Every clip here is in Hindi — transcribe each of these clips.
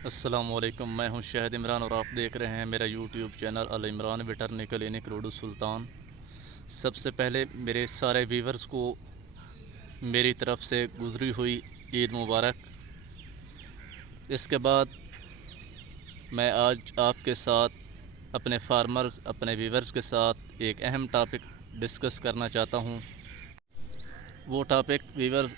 अस्सलामुअलैकुम, मैं हूं शहद इमरान और आप देख रहे हैं मेरा यूट्यूब चैनल अल इमरान वेटरनरी क्लिनिक रोड सुल्तान। सबसे पहले मेरे सारे व्यूवर्स को मेरी तरफ से गुजरी हुई ईद मुबारक। इसके बाद मैं आज आपके साथ अपने फार्मर्स अपने व्यूवर्स के साथ एक अहम टॉपिक डिस्कस करना चाहता हूं। वो टॉपिक व्यूवर्स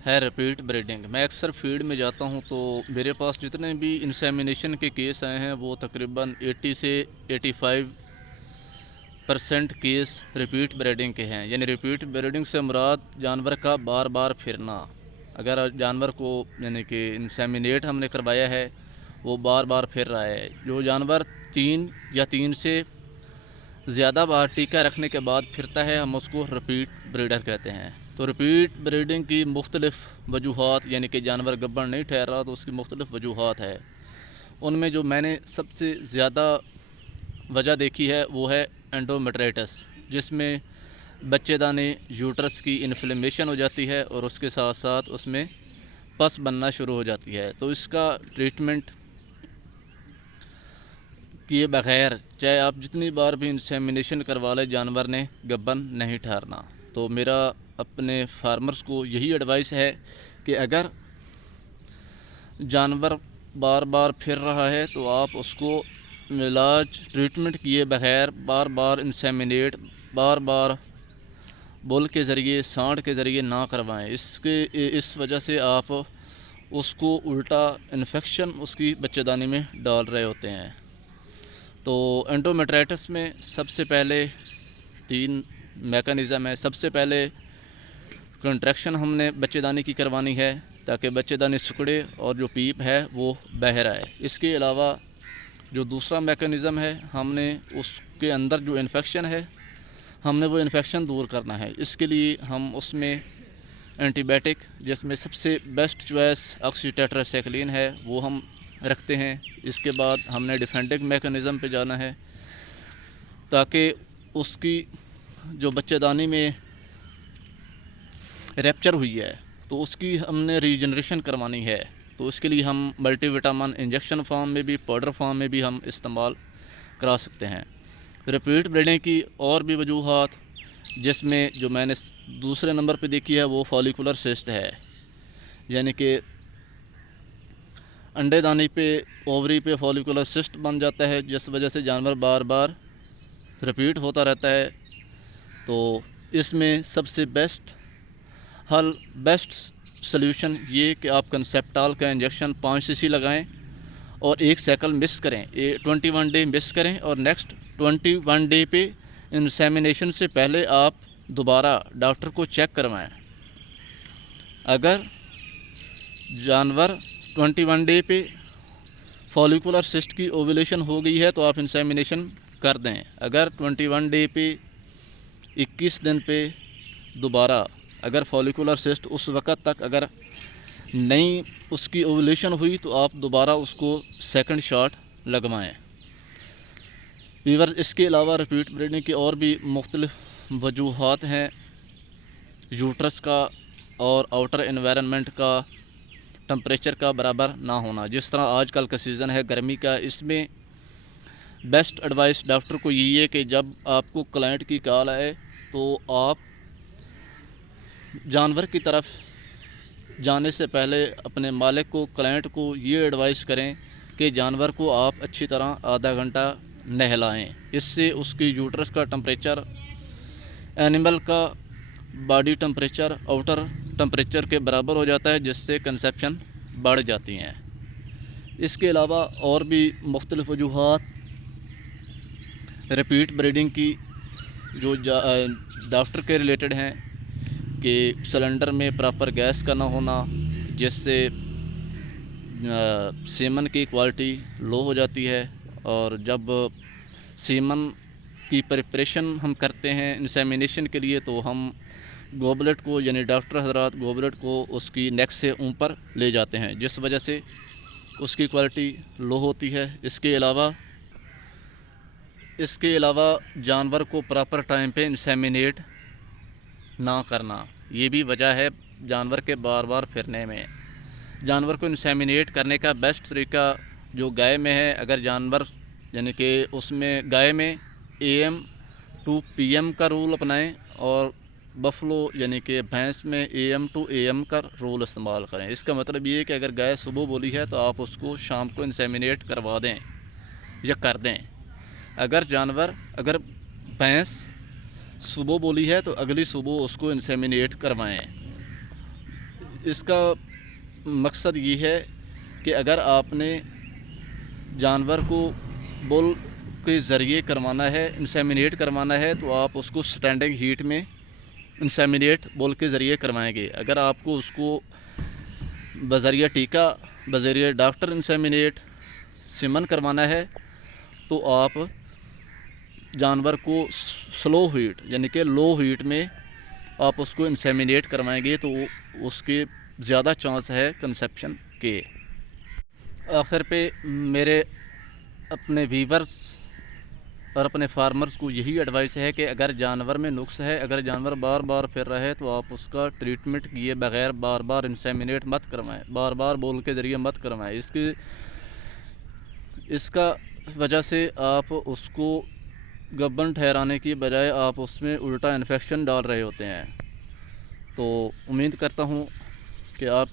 है रिपीट ब्रीडिंग। मैं अक्सर फील्ड में जाता हूं तो मेरे पास जितने भी इंसेमिनेशन के केस आए हैं वो तकरीबन 80 से 85% केस रिपीट ब्रीडिंग के हैं। यानी रिपीट ब्रीडिंग से मुराद जानवर का बार बार फिरना। अगर जानवर को यानी कि इंसेमिनेट हमने करवाया है, वो बार बार फिर रहा है। जो जानवर 3 से ज़्यादा बार टीका रखने के बाद फिरता है, हम उसको रिपीट ब्रीडर कहते हैं। तो रिपीट ब्रीडिंग की मुख्तलिफ़ वजूहात, यानी कि जानवर गब्बर नहीं ठहर रहा तो उसकी मुख्तलिफ़ वजूहात है। उनमें जो मैंने सबसे ज़्यादा वजह देखी है वो है एंडोमेट्राइटिस, जिसमें बच्चेदानी यूट्रस की इन्फ्लेमेशन हो जाती है और उसके साथ साथ उसमें पस बनना शुरू हो जाती है। तो इसका ट्रीटमेंट किए बगैर चाहे आप जितनी बार भी इंसेमिनेशन करवा लें, जानवर ने गब्बन नहीं ठहरना। तो मेरा अपने फार्मर्स को यही एडवाइस है कि अगर जानवर बार बार फिर रहा है तो आप उसको इलाज ट्रीटमेंट किए बगैर बार बार इंसेमिनेट बार बार बुल के ज़रिए सांड के ज़रिए ना करवाएं। इस वजह से आप उसको उल्टा इन्फेक्शन उसकी बच्चेदानी में डाल रहे होते हैं। तो एंडोमेट्राइटिस में सबसे पहले 3 मैकेनिज़्म है। सबसे पहले कंट्रैक्शन हमने बच्चेदानी की करवानी है ताकि बच्चेदानी सिकुड़े और जो पीप है वो बाहर आए। इसके अलावा जो दूसरा मैकेनिज़्म है, हमने उसके अंदर जो इन्फेक्शन है हमने वो इन्फेक्शन दूर करना है। इसके लिए हम उसमें एंटीबायोटिक, जिसमें सबसे बेस्ट चॉइस ऑक्सीटेट्रासाइक्लिन है, वो हम रखते हैं। इसके बाद हमने डिफेंडिंग मैकेनिज़्म पे जाना है ताकि उसकी जो बच्चेदानी में रैप्चर हुई है तो उसकी हमने रीजनरेशन करवानी है। तो उसके लिए हम मल्टीविटामिन इंजेक्शन फॉर्म में भी, पाउडर फॉर्म में भी हम इस्तेमाल करा सकते हैं। रिपीट ब्रीडिंग की और भी वजूहात, जिसमें जो मैंने दूसरे नंबर पे देखी है वो फॉलिकुलर सिस्ट है। यानी कि अंडेदानी पे, ओवरी पे फॉलिकुलर सिस्ट बन जाता है, जिस वजह से जानवर बार बार रिपीट होता रहता है। तो इसमें सबसे बेस्ट सल्यूशन ये कि आप कंसेप्टाल का इंजेक्शन 5 सीसी लगाएं और एक साइकिल मिस करें, 21 डे मिस करें और नेक्स्ट 21 डे पे इंसेमिनेशन से पहले आप दोबारा डॉक्टर को चेक करवाएं। अगर जानवर 21 डे पे फॉलिकुलर सिस्ट की ओवुलेशन हो गई है तो आप इंसेमिनेशन कर दें। अगर 21 डे पे 21 दिन पे दोबारा अगर फॉलिकुलर सिस्ट उस वक़्त तक अगर नहीं उसकी ओवुलेशन हुई तो आप दोबारा उसको सेकंड शॉट लगवाएं। वीवर, इसके अलावा रिपीट ब्रीडिंग की और भी मुख्तलिफ वजूहात हैं। यूट्रस का और आउटर एनवायरनमेंट का टम्परेचर का बराबर ना होना। जिस तरह आजकल का सीज़न है गर्मी का, इसमें बेस्ट एडवाइस डॉक्टर को यही है कि जब आपको क्लाइंट की कॉल आए तो आप जानवर की तरफ जाने से पहले अपने मालिक को, क्लाइंट को ये एडवाइस करें कि जानवर को आप अच्छी तरह आधा घंटा नहलाएं। इससे उसकी यूट्रस का टम्परेचर, एनिमल का बॉडी टेम्परेचर आउटर टेम्परेचर के बराबर हो जाता है, जिससे कंसेप्शन बढ़ जाती हैं। इसके अलावा और भी मुख्तलिफ वजूहात रिपीट ब्रीडिंग की जो डॉक्टर के रिलेटेड हैं कि सिलेंडर में प्रॉपर गैस का ना होना, जिससे सीमन की क्वालिटी लो हो जाती है। और जब सीमन की प्रिपरेशन हम करते हैं इंसेमिनेशन के लिए तो हम गोबलेट को, यानी डॉक्टर हजरात गोबलेट को उसकी नेक से ऊपर ले जाते हैं, जिस वजह से उसकी क्वालिटी लो होती है। इसके अलावा जानवर को प्रॉपर टाइम पे इंसेमिनेट ना करना, ये भी वजह है जानवर के बार बार फिरने में। जानवर को इंसेमिनेट करने का बेस्ट तरीका जो गाय में है, अगर जानवर यानी कि उसमें गाय में AM टू PM का रूल अपनाएं और बफलो यानी कि भैंस में AM टू AM का रूल इस्तेमाल करें। इसका मतलब ये है कि अगर गाय सुबह बोली है तो आप उसको शाम को इंसेमिनेट करवा दें या कर दें। अगर भैंस सुबह बोली है तो अगली सुबह उसको इंसेमिनेट करवाएं। इसका मकसद ये है कि अगर आपने जानवर को बुल के ज़रिए करवाना है, इंसेमिनेट करवाना है, तो आप उसको स्टैंडिंग हीट में इंसेमिनेट बुल के ज़रिए करवाएंगे। अगर आपको उसको बज़रिया टीका, बज़रिया डॉक्टर इंसेमिनेट सीमन करवाना है तो आप जानवर को स्लो हीट यानी कि लो हीट में आप उसको इंसेमिनेट करवाएंगे तो उसके ज़्यादा चांस है कंसेप्शन के। आखिर पे मेरे अपने वीवर्स और अपने फार्मर्स को यही एडवाइस है कि अगर जानवर में नुक्स है, अगर जानवर बार बार फिर रहा है तो आप उसका ट्रीटमेंट किए बगैर बार बार इंसेमिनेट मत करवाएं, बार बार बोल के ज़रिए मत करवाएं। इसका वजह से आप उसको गब्बन ठहराने की बजाय आप उसमें उल्टा इन्फेक्शन डाल रहे होते हैं। तो उम्मीद करता हूँ कि आप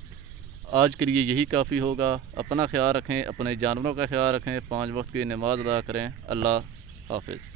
आज के लिए यही काफ़ी होगा। अपना ख्याल रखें, अपने जानवरों का ख्याल रखें, 5 वक्त की नमाज़ अदा करें। अल्लाह हाफ़िज़।